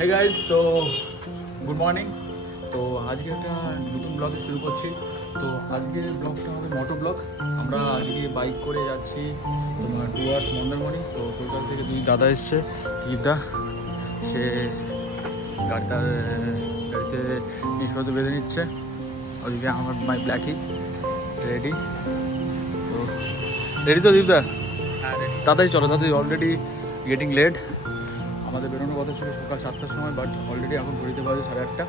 Hey guys, তো good morning. তো আজকে একটা নতুন ব্লগ শুরু করছি। তো আজকের ব্লগটা হবে মোটো ব্লগ। আমরা আজকে বাইক করে যাচ্ছি তোমার টুয়ার্স মন্দারমণি। তো কলকাতা থেকে দুই দাদা এসছে, দীপদা, সে গাড়িতে জিনিসপত্র বেঁধে নিচ্ছে। ওদিকে আমার মাই ব্ল্যাকি রেডি। তো রেডি তো দীপদা? হ্যাঁ রেডি। তাড়াতাড়ি চলো, তাড়াতাড়ি, অলরেডি গেটিং লেট। আমাদের বেরোনোর কথা ছিল সকাল 7টার সময়, বাট অলরেডি এখন ঘড়িতে বাজে 8:30।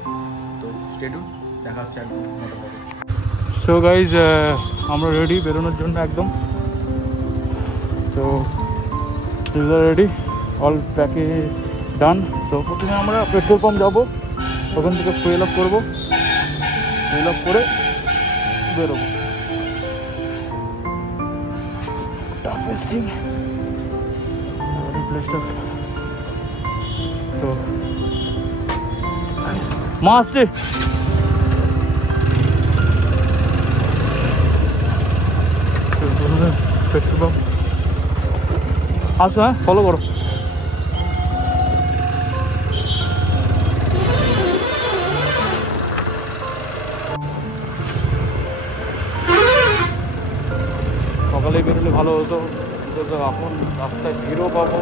তো স্টেডিয়াম দেখা হচ্ছে একদম মোটামুটি। সো গাইজ, আমরা রেডি বেরোনোর জন্য একদম। তো রেডি, অল প্যাকে ডান। তো প্রথমে আমরা পেট্রোল পাম্প যাবো, ওখান থেকে ফুয়েল আপ করবো, ফুয়েল আপ করে বেরোবো। টাফেস্ট থিং প্লেসটা। তো মা আসছে। পেট্রোল পাম্প আসো, হ্যাঁ ফলো করো। সকালে বেরোলে ভালো হতো, কিন্তু এখন রাস্তায় ভিড়ও পাবো।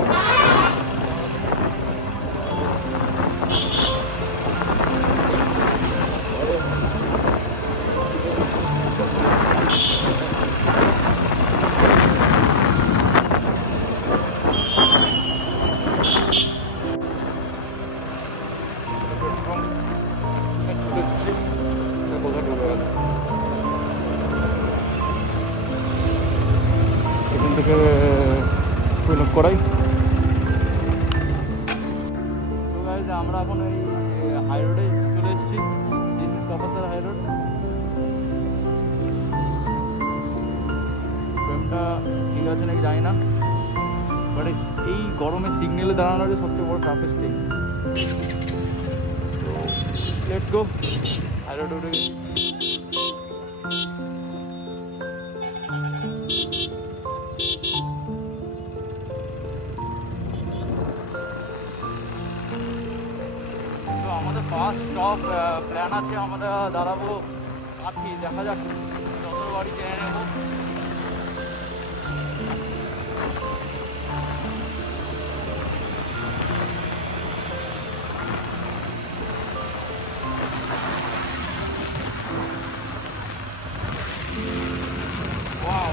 এখান থেকে ফুয়েল আপ করাই। আমরা এখন এই হাই রোডে চলে এসেছি। দিস ইজ কাপাসার হাই রোড। ট্রেনটা ঠিক আছে নাকি জানি না, বাট এই গরমে সিগন্যালে দাঁড়ানোর সবচেয়ে বড় traffic thing. Let's go, high রোডে উঠে গেছি। আমাদের ফার্স্ট স্টপ প্ল্যান আছে, আমরা দাঁড়াবো কাঁথি। দেখা যাক যত বাড়ি জেনে নেবো। ওয়াও,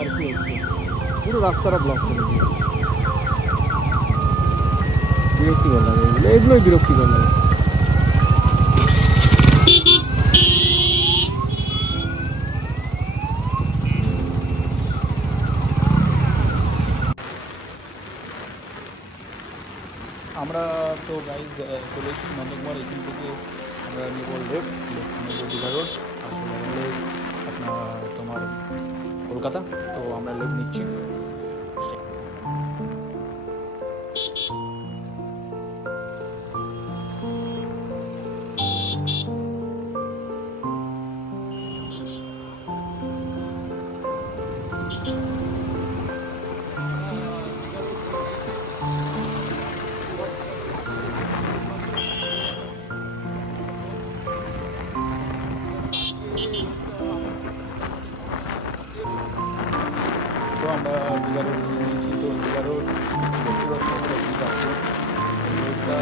আর কি হচ্ছে, পুরো রাস্তাটা ব্লক করে দিয়ে বিরক্তিকর লাগে এগুলোই বিরক্তিকর লাগে। আমরা তো গাইজ চলে এসেছি নন্দকুমার। এখান থেকে আমরা নেব লেফট নেব দীঘা রোড, আসলে হলে আপনার তোমার কলকাতা। তো আমরা লেফট নিচ্ছি। তো আমরা দীঘা রোড নিয়ে নিয়েছি। তো দীঘা রোড দেখতে পাচ্ছি আমরা ঠিক আছে। রোডটা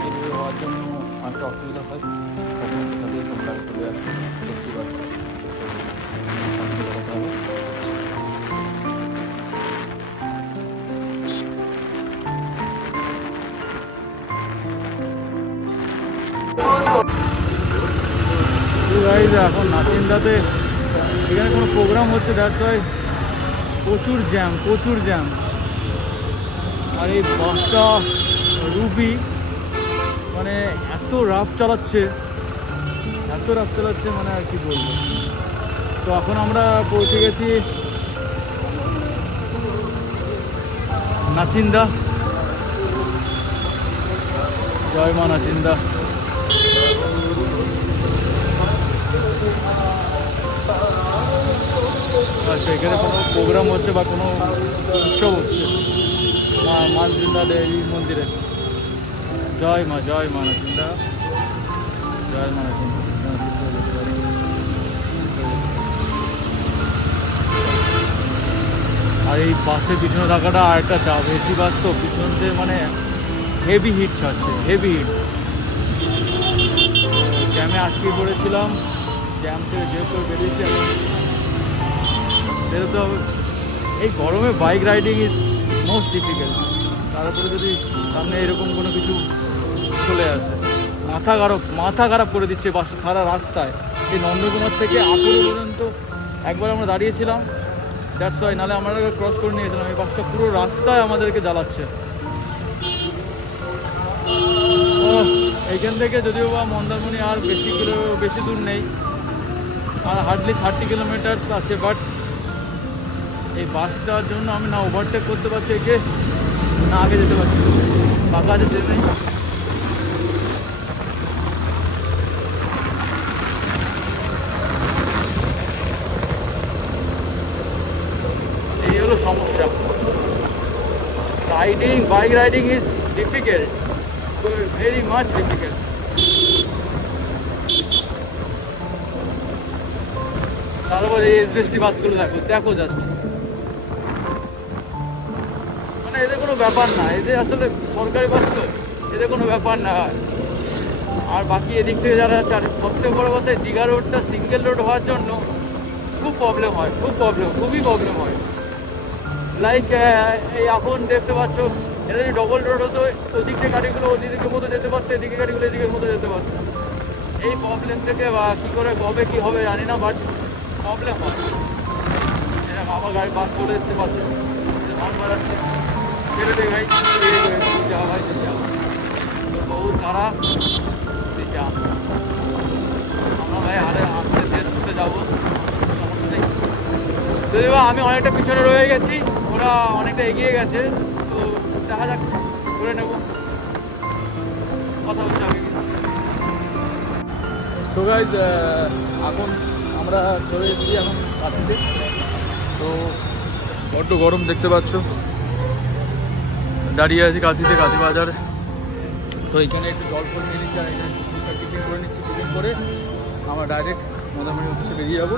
সিঙ্গেল হওয়ার জন্য অনেকটা অসুবিধা হয়, তখন তাদের তোমরা চলে আসে দেখতে পাচ্ছ সামনে কথা হবে। এখন নাচিন্দাতে এখানে কোনো প্রোগ্রাম হচ্ছে, দ্যাটস ওয়াই প্রচুর জ্যাম। আর এই বাসটা রুবি মানে এত রাফ চালাচ্ছে মানে আর কি বলবো। তো এখন আমরা পৌঁছে গেছি নাচিন্দা। জয় মা নাচিন্দা। আচ্ছা, এখানে কোনো প্রোগ্রাম হচ্ছে বা কোনো উৎসব হচ্ছে মা নাচিন্দা দেবী মন্দিরে। জয় মা নাচিন্দা, জয় মা নাচিন্দা। আর এই বাসের পিছনে থাকাটা আর একটা চাপ, এসি বাস তো পিছন থেকে মানে হেভি হিট ছাড়ছে, হেভি হিট। জ্যামে আটকে পড়েছিলাম, জ্যাম থেকে যেহেতু বেরিয়েছি এখন বেরোতে হবে। এই গরমে bike riding is most difficult, তারপরে যদি সামনে এরকম কোনো কিছু চলে আসে মাথা খারাপ করে দিচ্ছে বাসটা সারা রাস্তায়। এই নন্দকুমার থেকে আকুড়ো পর্যন্ত একবার আমরা দাঁড়িয়েছিলাম, দ্যাটস ওয়াই, নাহলে আমরা ক্রস করে নিয়েছিলাম। এই বাসটা পুরো রাস্তায় আমাদেরকে জ্বালাচ্ছে। এইখান থেকে যদিও বা মন্দারমণি আর বেশি দূর নেই, আর হার্ডলি 30 কিলোমিটার্স আছে, বাট এই বাসটার জন্য আমি না ওভারটেক করতে পারছি একে, না আগে যেতে পারছি। ফাঁকা আছে ট্রেন নেই। এই হলো সমস্যা। Bike riding is difficult, very much difficult. তারপর এই এসবিএসটি বাসগুলো দেখো জাস্ট, মানে এদের কোনো ব্যাপার না, এদের আসলে সরকারি বাস তো, এদের কোনো ব্যাপার না। আর বাকি এদিক থেকে যারা যাচ্ছে, সবথেকে বড় কথা দীঘা রোডটা সিঙ্গেল রোড হওয়ার জন্য খুবই প্রবলেম হয়। লাইক এই এখন দেখতে পাচ্ছ, এটা যদি ডবল রোড হতো, ওদিক থেকে গাড়িগুলো ওদিকের মতো যেতে পারতো, এদিকে গাড়িগুলো এদিকের মতো যেতে পারতো। এই প্রবলেম থেকে বা কী করে কবে কী হবে জানি না, বাট প্রবলেম হয়। আমার গাড়ি বাস চলে এসছে, বাসে হর্ন বাজাচ্ছে, ছেড়ে দে ভাই, যা ভাই যা, বহু তারা যা। আমরা ভাই আস্তে টেস্ট করতে যাবো, সমস্যা নেই। যদি বা আমি অনেকটা পিছনে রয়ে গেছি, ওরা অনেকটা এগিয়ে গেছে, তো দেখা যাক, করে নেব, কথা হচ্ছে আগে। তো গাইজ এখন আমরা চলে এসেছি এখন কাঁথিতে। তো বড্ড গরম দেখতে পাচ্ছ, দাঁড়িয়ে আছি কাঁথি বাজার। তো এখানে একটু জল করে নিয়ে নিচ্ছি, আর এখানে টিফিন করে নিচ্ছি। টিফিন করে আমরা ডাইরেক্ট মন্দারমণি অফিসে বেরিয়ে যাবো।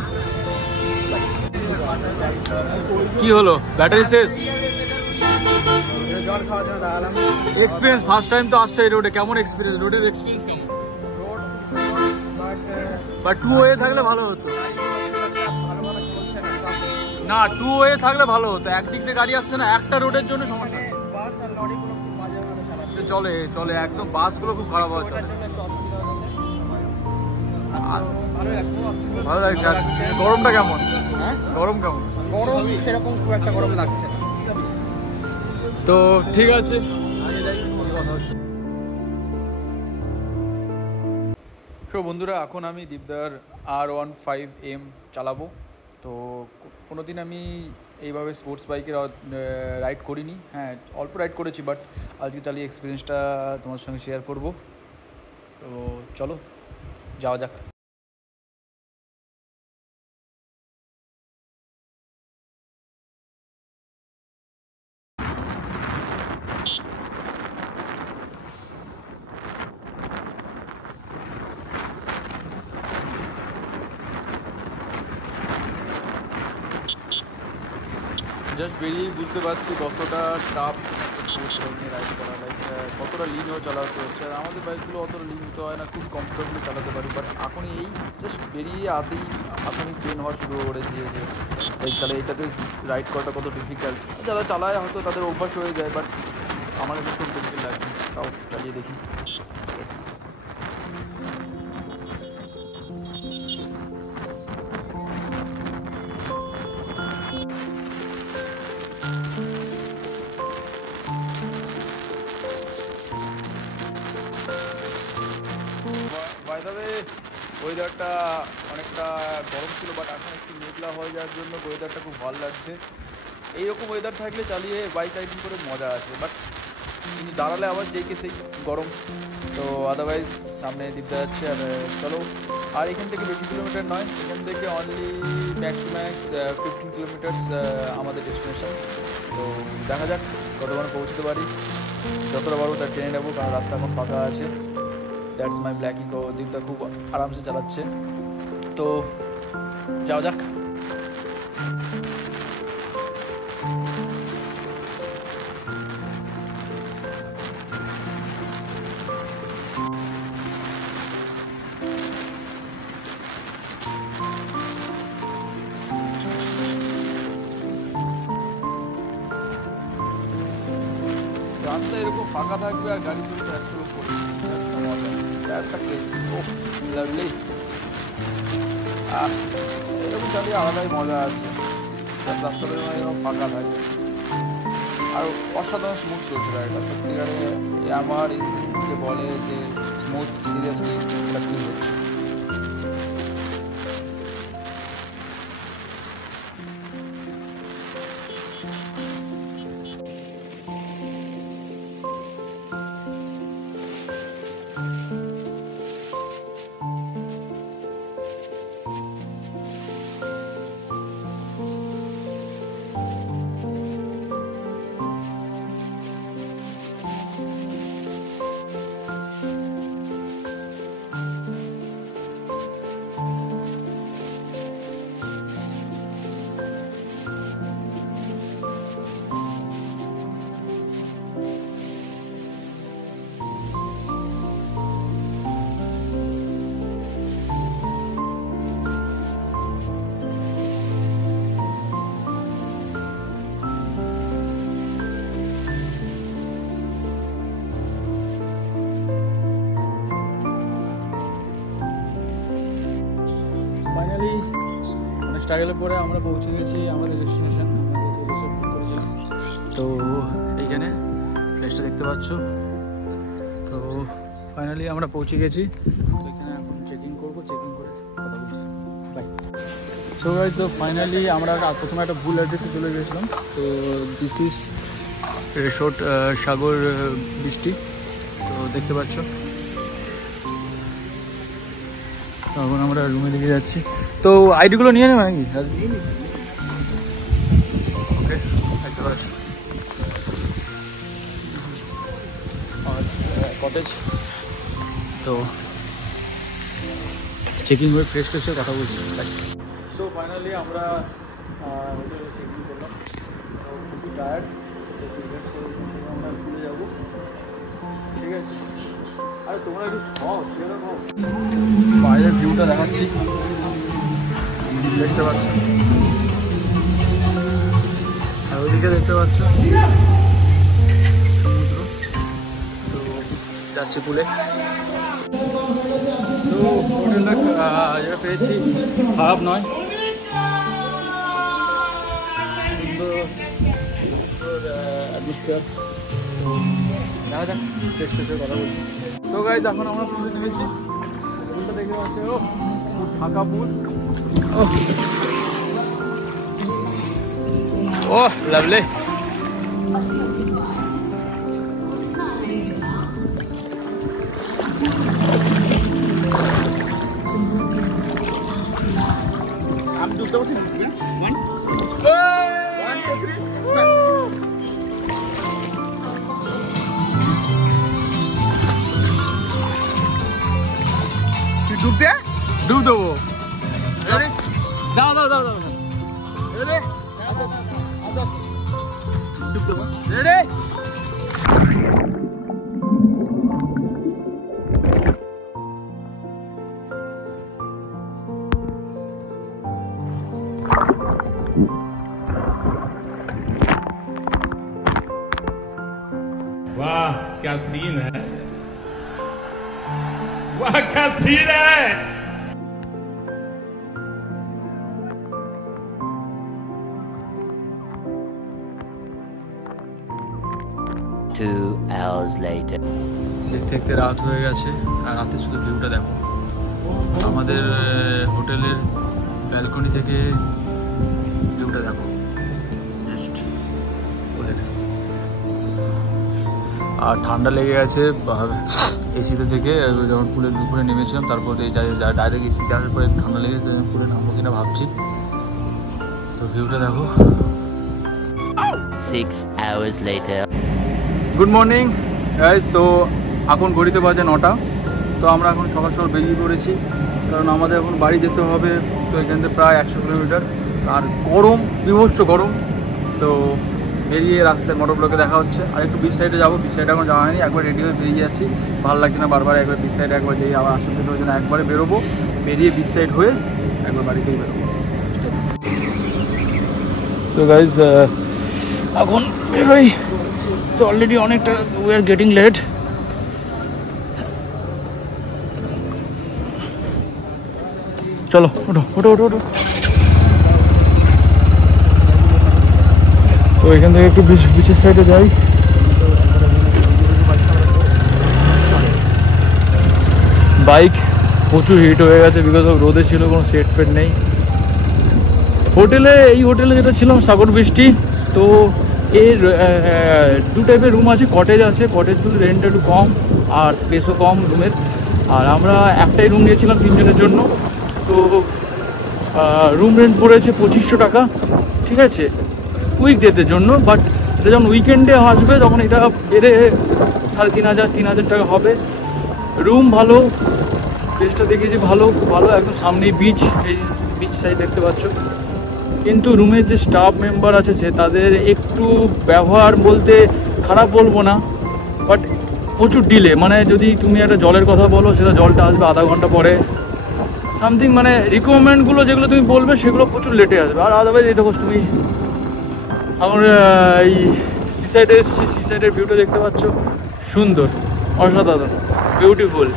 কি হলো, ব্যাটারি শেষ? জল খাওয়ার জন্য দাঁড়ালাম। এক্সপিরিয়েন্স ফার্স্ট টাইম তো আসছে এই রোডে, কেমন এক্সপিরিয়েন্স? রোডের এক্সপিরিয়েন্স কেমন? রোড বাট টু ওয়ে থাকলে ভালো হতো। ভালোভাবে চলছে না, না 2 ওয়ে থাকলে ভালো হতো, একদিক দিয়ে গাড়ি আসছে না, একটা রোডের জন্য সমস্যা। বাস আর লরিগুলো খুব বাজেভাবে চালাচ্ছে। চলে চলে একদম, বাসগুলো খুব খারাপ হয়। ওটার জন্য একটু অসুবিধা হচ্ছে। ভালো লাগছে, ভালো লাগছে। আর গরমটা কেমন? হ্যাঁ গরম কেমন? গরম সেরকম খুব একটা গরম লাগছে না। তো ঠিক আছে, আগে যাই, পরে কথা হচ্ছে। তো বন্ধুরা, এখন আমি দীপদার R15M চালাবো। তো কোনোদিন আমি এইভাবে স্পোর্টস বাইকের রাইড করিনি। হ্যাঁ, অল্প রাইড করেছি, বাট আজকে চালিয়ে এক্সপিরিয়েন্সটা তোমার সঙ্গে শেয়ার করব। তো চলো যাওয়া যাক। জাস্ট বেরিয়েই বুঝতে পারছি কতটা টাফ স্পোর্টস বাইক নিয়ে রাইড করা, লাইক কতটা লিনও চালাতে হচ্ছে। আর আমাদের বাইকগুলো অতটা লিন তো হয় না, খুব কমফোর্টেবলি চালাতে পারি। বাট এখন এই জাস্ট বেরিয়ে এখনই ট্রেন হওয়া শুরু করে দিয়েছে। লাইক তাহলে এটাতে রাইড করাটা কত ডিফিকাল্ট, যারা চালায় হয়তো তাদের অভ্যাস হয়ে যায়, বাট আমার কাছে খুব ডিফিকাল্ট লাগছে। তাও চালিয়ে দেখি। বাই দ্য ওয়ে, ওয়েদারটা অনেকটা গরম ছিল, বাট এখন একটু মেঘলা হয়ে যাওয়ার জন্য ওয়েদারটা খুব ভালো লাগছে। এইরকম ওয়েদার থাকলে চালিয়ে বাইক রাইডিং করে মজা আছে, বাট কিন্তু দাঁড়ালে আবার যেই সেই গরম। তো আদারওয়াইজ সামনে দিতে যাচ্ছে। আর চলো, আর এখান থেকে বেশি কিলোমিটার নয়, এখান থেকে only max to max 15 kilometres আমাদের ডেস্টিনেশন। তো দেখা যাক কতক্ষণে পৌঁছতে পারি। যতটা পারবো তার ট্রেনে নেবো, কারণ রাস্তা এখন ফাঁকা আছে। That's my Blackie. দীপটা খুব আরামসে চালাচ্ছে। তো যাও যাক। রাস্তা এরকম ফাঁকা থাকবে আর গাড়ি চলবে 100-এর উপরে, এরকম চালিয়ে আলাদাই মজা আছে। রাস্তাটা এরকম ফাঁকা থাকে আর অসাধারণ স্মুথ চলছে গাড়িটা। সত্যিকারে আমার যে বলে যে স্মুথ, সিরিয়াসলি এটা ফিল হচ্ছে। ফাইনালি অনেক স্ট্রাগলের পরে আমরা পৌঁছে গেছি আমাদের ডেস্টিনেশন। তো এইখানে প্লেসটা দেখতে পাচ্ছ। তো ফাইনালি আমরা পৌঁছে গেছি। তো এখানে এখন চেকিং করবো, চেকিং করে কথা বলছি। বাই। সো গাইস, তো ফাইনালি আমরা প্রথমে একটা ভুল অ্যাড্রেসে চলে গেছিলাম। তো দিস ইজ রিসোর্ট সাগর বৃষ্টি। তো দেখতে পাচ্ছ, এখন আমরা রুমে দিকে যাচ্ছি। তো আইডিগুলো নিয়ে নেবে নাকি? ওকে, দেখতে পাচ্ছ কটেজ। তো চেকিং হয়ে ফ্রেশ ফ্রেশ কথা বলছি। সো ফাইনালি আমরা হোটেলে চেকিং করলাম। তো খুবই টায়ার্ড, আমরা ঘুরে যাবো। ঠিক আছে, আরে তোমরা একটু খাও, ছেড়ে দাও। বাইরের ভিউটা দেখাচ্ছি, দেখতে পাচ্ছ। ওইদিকে দেখতে পাচ্ছ সমুদ্র, তো যাচ্ছি পুলে। তো হোটেলটা যেটা পেয়েছি খারাপ নয়, সুন্দর অ্যাটমসফিয়ার। দেখা যাক টেস্টের কথা বলছি। তো গাইজ এখন আমরা পুলে নেমেছি, পুলটা দেখে পাচ্ছি ও ফাঁকা পুল। ও লাভলি। আমি ডুবতে পারছি না। তুই ডুব দে, ডুব দেবো। দাও দাও দাও দাও রেডি ডুব দেবো রেডি। वाह क्या सीन है, वाह क्या सीन है। 2 hours later. দেখতে দেখতে রাত হয়ে গেছে, আর রাতে শুধু ভিউটা দেখো। আমাদের হোটেলের ব্যালকনি থেকে ভিউটা দেখো, জাস্ট বলে দেখো। আর ঠান্ডা লেগে গেছে এসিতে থেকে, যখন পুলের দুপুরে নেমেছিলাম তারপরে ডাইরেক্ট এসিতে আসার পরে ঠান্ডা লেগে গেছে, পুলে নামবো কিনা ভাবছি। তো ভিউটা দেখো। 6 hours later. Good morning guys. তো এখন ঘড়িতে বাজে 9টা। তো আমরা এখন সকাল সকাল বেরিয়ে পড়েছি, কারণ আমাদের এখন বাড়ি যেতে হবে। তো এখান থেকে প্রায় 100 কিলোমিটার, আর গরম, বিভৎস গরম। তো বেরিয়ে রাস্তায় মোটর ব্লকে দেখা হচ্ছে। আর একটু বিচ সাইডে যাবো, বিচ সাইডে এখন যাওয়া হয়নি, একবার রেডি হয়ে বেরিয়ে যাচ্ছি। ভালো লাগছে না বারবার, একবার বিচ সাইডে একবার যেই আবার আসতে ওই জন্য একবারে বেরোবো, বেরিয়ে বিচ সাইড হয়ে একবার বাড়িতেই বেরোবো। তো গাইজ এখন বেরোই। তো অলরেডি অনেকটা উই আর গেটিং লেট। চলো ওঠো ওঠো ওঠো ওঠো। তো এখান থেকে একটু বিচের সাইডে যাই। বাইক প্রচুর হিট হয়ে গেছে, বিকজ অফ রোদে ছিল, কোনো সেট ফেট নেই। এই হোটেলে যেটা ছিলাম সাগর বৃষ্টি। তো এর 2 টাইপের রুম আছে, কটেজ আছে, কটেজগুলো রেন্ট একটু কম আর স্পেসও কম রুমের। আর আমরা একটাই রুম নিয়েছিলাম 3 জনের জন্য। তো রুম রেন্ট পড়েছে 2500 টাকা, ঠিক আছে, উইকডেতে জন্য। বাট এটা যখন উইকেন্ডে আসবে তখন এটা বেড়ে 3500-3000 টাকা হবে। রুম ভালো, প্লেসটা দেখেছি ভালো, খুব ভালো, একদম সামনেই বিচ, এই বিচ সাইড দেখতে পাচ্ছ। কিন্তু রুমের যে স্টাফ মেম্বার আছে তাদের একটু ব্যবহার বলতে খারাপ বলবো না, বাট প্রচুর ডিলে। মানে যদি তুমি একটা জলের কথা বলো, সেটা জলটা আসবে আধা ঘন্টা পরে, সামথিং মানে রিকোয়ারমেন্টগুলো যেগুলো তুমি বলবে সেগুলো প্রচুর লেটে আসবে। আর আদারওয়াইজ এই দেখো তুমি এখন এই সিসাইডে এসেছি, সিসাইডের ভিউটা দেখতে পাচ্ছ, সুন্দর, অসাধারণ, বিউটিফুল।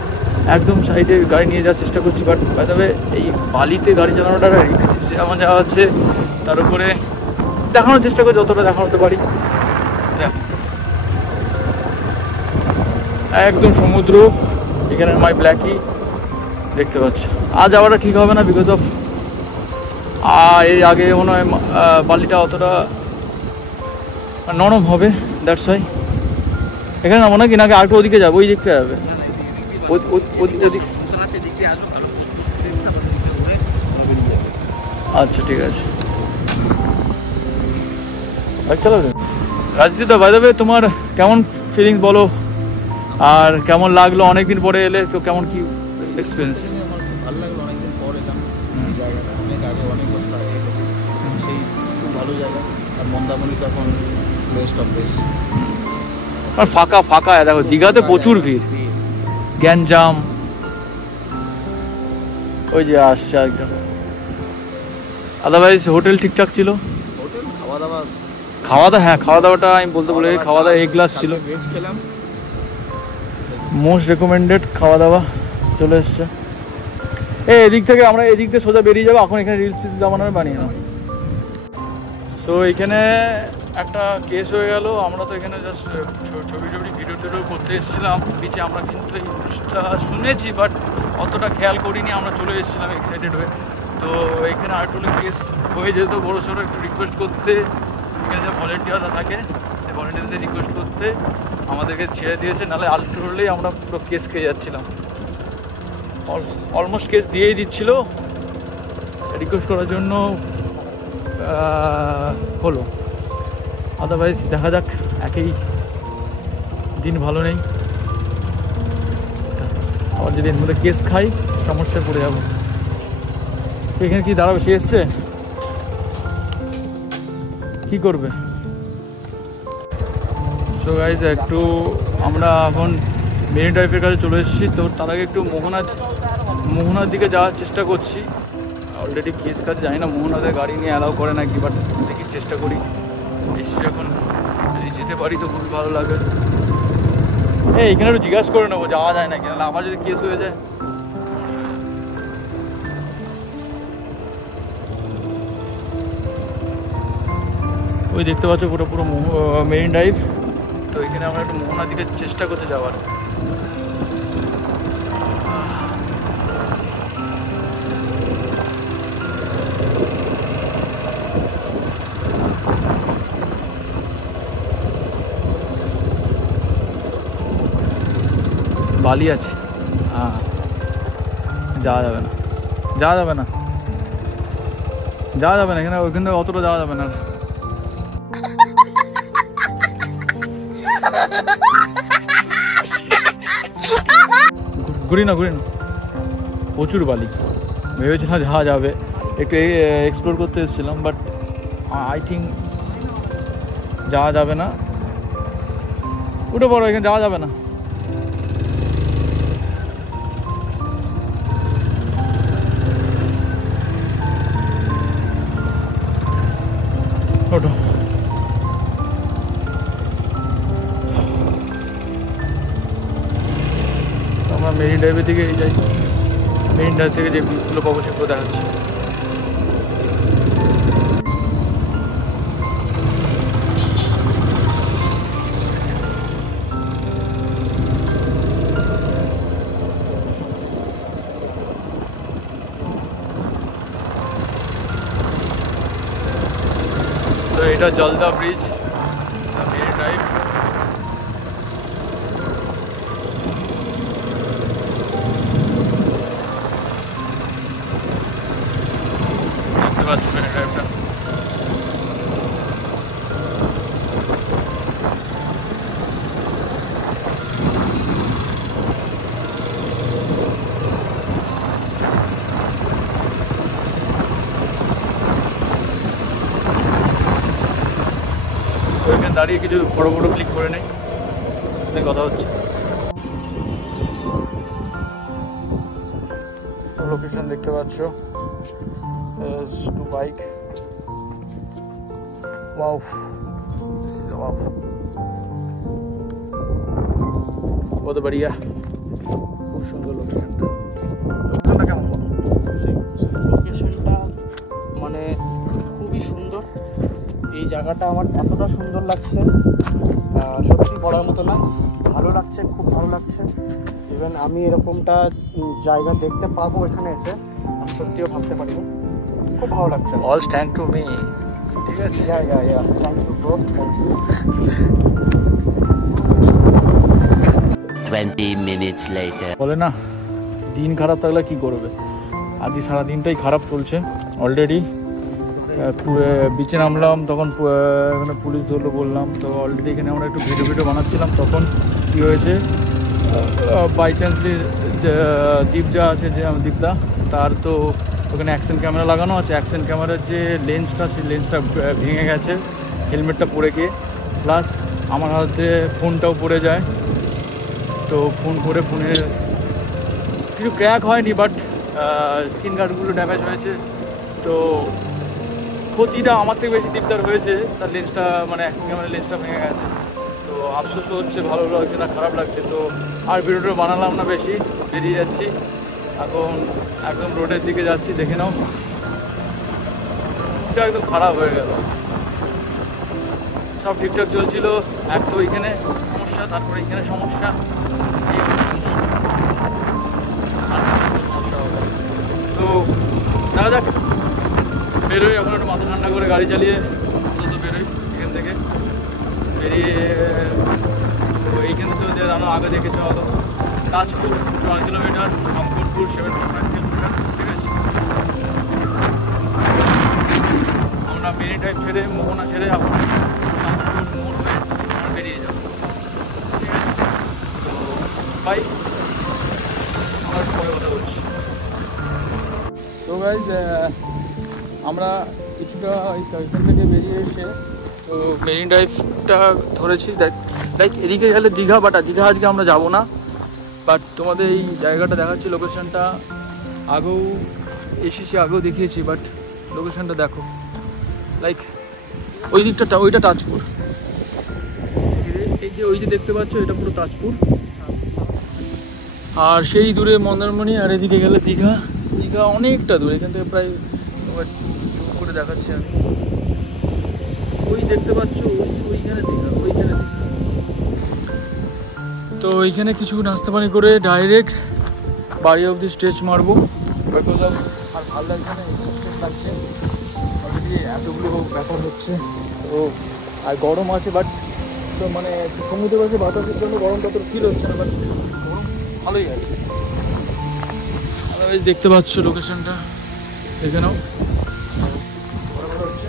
একদম সাইডে গাড়ি নিয়ে যাওয়ার চেষ্টা করছি, বাট তবে এই বালিতে গাড়ি চালানোটা রিক্স যেমন যাওয়া আছে, তার উপরে দেখানোর চেষ্টা করি যতটা দেখাতে পারি। দেখো একদম সমুদ্র, এখানে মাই ব্ল্যাকি দেখতে পাচ্ছ। আজ যাওয়াটা ঠিক হবে না, বিকজ অফ এর আগে মনে হয় বালিটা অতটা নরম হবে, দ্যাটস ওয়াই এখানে নামো নাকি নাকি আরেকটু ওদিকে যাবো, ওই দিকটা যাবে, আচ্ছা ঠিক আছে। চলো রাজদীপদা, বাই দ্য ওয়ে তোমার কেমন ফিলিংস বলো, আর কেমন লাগলো অনেকদিন পরে এলে, তো কেমন কি এক্সপিরিয়েন্স? আমার ভালো লাগলো, অনেকদিন পর এলাম জায়গাটা, অনেক আগে অনেক বছর আগে এসেছি, সেই খুব ভালো জায়গা। আর মন্দারমণি তো এখন বেস্ট অফ বেস্ট। আর ফাঁকা ফাঁকা, দেখো দীঘাতে প্রচুর ভিড়, গ্যাঞ্জাম, ওই যে আসছে একদম। আদারওয়াইজ হোটেল ঠিকঠাক ছিল, হোটেল খাওয়া দাওয়া খাওয়া দাওয়া, হ্যাঁ খাওয়া দাওয়াটা আমি বলতে বলে খাওয়া দাওয়া এক গ্লাস ছিল, ভেজ খেলাম। মোস্ট রেকমেন্ডেড খাওয়া দাওয়া চলে এসছে। এদিক থেকে আমরা এদিক দিয়ে সোজা বেরিয়ে যাবো, এখন এখানে রিলস পিস যাবো না, বানিয়ে নাও। সো এখানে একটা কেস হয়ে গেল, আমরা তো এখানে জাস্ট ছবি ভিডিও টিডিও করতে এসেছিলাম বিচে, আমরা কিন্তু এই নিউজটা শুনেছি বাট অতটা খেয়াল করিনি, আমরা চলে এসেছিলাম এক্সাইটেড হয়ে। তো এখানে আরেকটু কেস হয়ে যেত বড়ো সড়ো, একটু রিকোয়েস্ট করতে এখানে যে ভলেন্টিয়াররা থাকে সেই ভলেন্টিয়ারদের রিকোয়েস্ট করতে আমাদেরকে ছেড়ে দিয়েছে, নাহলে আলটু হলেই আমরা পুরো কেস খেয়ে যাচ্ছিলাম। অলমোস্ট কেস দিয়েই দিচ্ছিল, রিকোয়েস্ট করার জন্য হলো, আদারওয়াইজ দেখা যাক, একই দিন ভালো নেই, আবার যদি এর মধ্যে কেস খাই সমস্যায় পড়ে যাবো। এখানে কি দাঁড়াবে, সে এসছে কি করবে? সো গাইজ একটু আমরা এখন মেরিন ড্রাইভের কাছে চলে এসেছি, তো তার আগে একটু মোহনার দিকে যাওয়ার চেষ্টা করছি। অলরেডি কেস কাছে যাই না, মোহনাদের গাড়ি নিয়ে অ্যালাউ করে নাকি, বাট দেখি চেষ্টা করি। এসছি এখন, যদি যেতে পারি তো খুবই ভালো লাগে। এখানে একটু জিজ্ঞাসা করে নেবো যাওয়া যায় নাকি, নাহলে আবার যদি কেস হয়ে যায়। ওই দেখতে পাচ্ছ পুরো মেরিন ড্রাইভ, তো এখানে আমরা একটু মোহনার দিকে চেষ্টা করতে যাওয়ার। বালি আছে, হ্যাঁ যাওয়া যাবে না, যাওয়া যাবে না, যাওয়া যাবে না এখানে, ওইখান থেকে অতটা যাওয়া যাবে না। ঘুরি না প্রচুর বালি, ভেবেছিলাম যাওয়া যাবে, একটু এক্সপ্লোর করতে এসেছিলাম, বাট আই থিঙ্ক যাওয়া যাবে না। উঠে পড়ো, এখানে যাওয়া যাবে না। ওঠো, আমরা মেরিন ড্রাইভের দিকে যাই, মেরিন ড্রাইভ থেকে যে ভিউগুলো পাবো সেগুলো দেখাচ্ছি। তো এটা জলদা ব্রিজ, মেরিন ড্রাইভ। দেখতে পাচ্ছ মেরিন ড্রাইভটা, ওইখানে দাঁড়িয়ে কিছু ফটো ক্লিক করে নেই, কথা হচ্ছে। লোকেশন দেখতে পাচ্ছ, টু বাইক, ওয়াও কত बढ़िया, খুব সুন্দর লোকেশনটা। লোকেশনটা কেমন বলো? লোকেশনটা মানে খুবই সুন্দর, এই জায়গাটা আমার এতটা সুন্দর লাগছে, সত্যি বলার মতো না, ভালো লাগছে, খুব ভালো লাগছে। ইভেন আমি এরকমটা জায়গা দেখতে পাবো এখানে এসে আমি সত্যিও ভাবতে পারিনি, খুব ভালো লাগছে। অল স্ট্যান্ড টু মি, ঠিক আছে জায়গা, thank you bro, thank you. 20 minutes later. বলে না দিন খারাপ থাকলে কি করবে, আজকে সারা দিনটাই খারাপ চলছে। অলরেডি বিচে নামলাম, তখন এখানে পুলিশ ধরলো বললাম, তো অলরেডি এখানে আমরা একটু ভিডিও বানাচ্ছিলাম, তখন কী হয়েছে, বাই চান্সলি দীপজা আছে যে দীপদা, তার তো ওখানে অ্যাকশন ক্যামেরা লাগানো আছে, অ্যাকশন ক্যামেরার যে লেন্সটা সেই লেন্সটা ভেঙে গেছে হেলমেটটা পরে গিয়ে, প্লাস আমার হাতে ফোনটাও পড়ে যায়। তো ফোনের কিছু ক্র্যাক হয়নি, বাট স্ক্রিন গার্ডগুলো ড্যামেজ হয়েছে। তো ক্ষতিটা আমার থেকে বেশি দীপদার হয়েছে, তার লেন্সটা মানে অ্যাকশন ক্যামেরার লেন্সটা ভেঙে গেছে। তো আফসোস হচ্ছে, ভালো লাগছে না, খারাপ লাগছে। তো আর ভিডিওটা বানালাম না বেশি, বেরিয়ে যাচ্ছি এখন, একদম রোডের দিকে যাচ্ছি। দেখে নাও, এটা একদম খারাপ হয়ে গেল। সব ঠিকঠাক চলছিল, এক তো এইখানে সমস্যা, তারপরে এইখানে সমস্যা, সমস্যা হবে। তো দেখা যাক, বেরোই এখন, একটু মাথা ঠান্ডা করে গাড়ি চালিয়ে অন্তত বেরোই এখান থেকে। বেরিয়ে তো এইখানে তো জানো, আগে দেখেছ হয়তো, তাজপুর 4 কিলোমিটার, শঙ্করপুর 7.5 কিলোমিটার, ঠিক আছে। আমরা মিনি ড্রাইভ ছেড়ে, মোহনা ছেড়ে এখন তাজপুর মোড় হয়ে আমরা বেরিয়ে যাব, ঠিক আছে। তো বাই, আমরা পরে কথা বলছি। তো গাইজ, আমরা কিছুটা এখান থেকে বেরিয়ে এসে তো মেরিন ড্রাইভটা ধরেছি। লাইক এদিকে গেলে দীঘা, বাট দীঘা আজকে আমরা যাব না। বাট তোমাদের এই জায়গাটা দেখাচ্ছি, লোকেশনটা আগেও এসেছি, আগেও দেখিয়েছি, বাট লোকেশনটা দেখো। লাইক ওই দিকটা, ওইটা তাজপুর, এই যে ওই যে দেখতে পাচ্ছ, এটা পুরো তাজপুর। আর সেই দূরে মন্দারমণি, আর এদিকে গেলে দীঘা। দীঘা অনেকটা দূর, এখান থেকে প্রায় তোমার জুম করে দেখাচ্ছি আমি। ওই দেখতে পাচ্ছ, ওইখানে দীঘা, ওইখানে দীঘা। তো ওইখানে কিছু নাস্তা পানি করে ডাইরেক্ট বাড়ি অবধি স্ট্রেচ মারবো। বিকজ অফ আর ভালো লাগছে না, এক্সস্টেড লাগছে অলরেডি, এতগুলো ব্যাপার হচ্ছে। তো আর গরম আছে, বাট তো মানে সমুদ্রের পাশে বাতাসের জন্য গরমটা তো ফিল হচ্ছে না, বাট গরম ভালোই আছে। দেখতে পাচ্ছ লোকেশনটা, এখানেও হচ্ছে।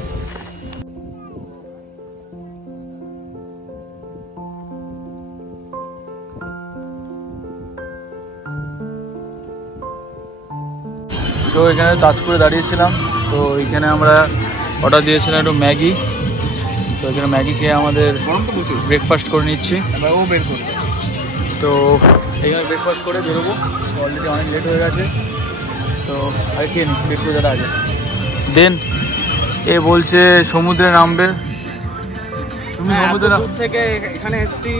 তো এখানে তাজপুরে দাঁড়িয়েছিলাম। তো এখানে আমরা অর্ডার দিয়েছিলাম একটু ম্যাগি। তো এখানে ম্যাগি খেয়ে আমাদের ব্রেকফাস্ট করে নিচ্ছি। তো এখানে ব্রেকফাস্ট করে বেরোবো, অলরেডি অনেক লেট হয়ে গেছে। তো আগে খেয়ে নিই, পেট পুজোটা আগে। দেন এ বলছে সমুদ্রে নামবে। তুমি সমুদ্রে থেকে এখানে এসছি,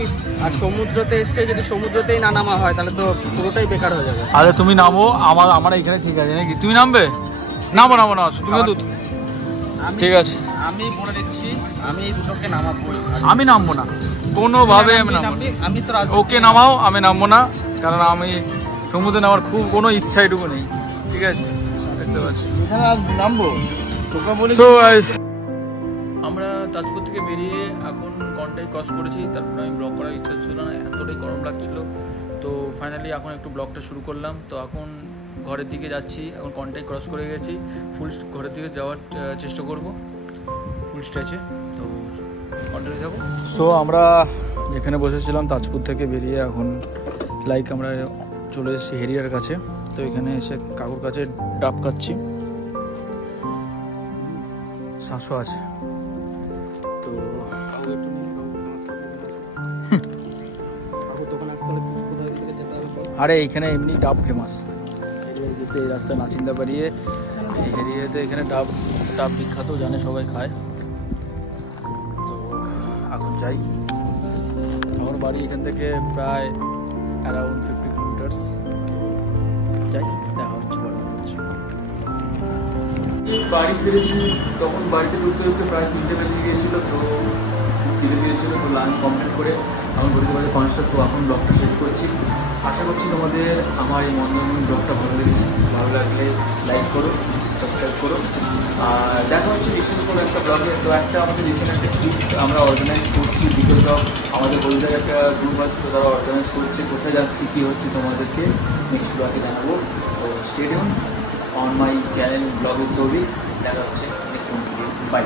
আর সমুদ্রতে এসছে, যদি সমুদ্রতেই না নামা হয় তাহলে তো পুরোটাই বেকার হয়ে যাবে। আরে তুমি নামো, আমার এখানে ঠিক আছে নাকি? তুমি নামবে? নামো নামো না, তুমি তো ঠিক আছে। আমি বলে দিচ্ছি, আমি এই দুটোকে নামাবই। আমি নামবো না কোনোভাবে, আমি নামবো। আমি তো ওকে নামাও, আমি নামবো না, কারণ আমি সমুদ্রে নামার খুব কোনো ইচ্ছা এটুকু নেই, ঠিক আছে। দেখতে পাচ্ছি নামবো, তোকে বলি। তো আমরা তাজপুর থেকে বেরিয়ে এখন কন্টাই ক্রস করেছি। তারপরে আমি ব্লগ করার ইচ্ছা ছিল না, এতটাই গরম লাগছিল। তো ফাইনালি এখন একটু ব্লগটা শুরু করলাম। তো এখন ঘরের দিকে যাচ্ছি, এখন কন্টাই ক্রস করে গেছি, ফুল ঘরের দিকে যাওয়ার চেষ্টা করব ফুল স্ট্রেচে। তো কন্টিনিউ যাবো। সো আমরা যেখানে বসেছিলাম তাজপুর থেকে বেরিয়ে এখন লাইক আমরা চলে এসেছি হেরিয়ার কাছে। তো এখানে এসে কাকুর কাছে ডাব খাচ্ছি, 700 আছে। তো আরে এইখানে এমনি ডাব ফেমাস, যেতে এই রাস্তায় নাচিন্দা বাড়িয়ে এই হেরিয়াতে এখানে ডাব বিখ্যাত, জানে সবাই খায়। তো এখন যাই, আমার বাড়ি এখান থেকে প্রায় অ্যারাউন্ড 50 কিলোমিটার্স। যাই, দেখা হচ্ছে, বড় হচ্ছে। বাড়ি ফিরেছি, তখন বাড়িতে ঢুকতে ঢুকতে প্রায় 3টে বেজে গিয়েছিল। তো খিদে পেয়েছিল, তো লাঞ্চ কমপ্লিট করে এখন ঘুরতে পারি 5টা। তো এখন ব্লগটা শেষ করছি। আশা করছি তোমাদের আমার এই মন্দারমণি ব্লগটা ভালো লেগেছে। ভালো লাগলে লাইক করো, সাবস্ক্রাইব করো, আর দেখা হচ্ছে রিসেন্ট কোনো একটা ব্লগে। তো একটা আমাদের রিসেন্ট একটা ট্রিপ আমরা অর্গানাইজ করছি, বিকজ অফ আমাদের বন্ধুদের একটা গ্রুপ আছে, তো তারা অর্গানাইজ করছে। কোথায় যাচ্ছি, কী হচ্ছে তোমাদেরকে নেক্সট ব্লগে জানাবো। তো stay tune on my channel ব্লগের ছবি। দেখা হচ্ছে নেক্সট ভিডিও। বাই।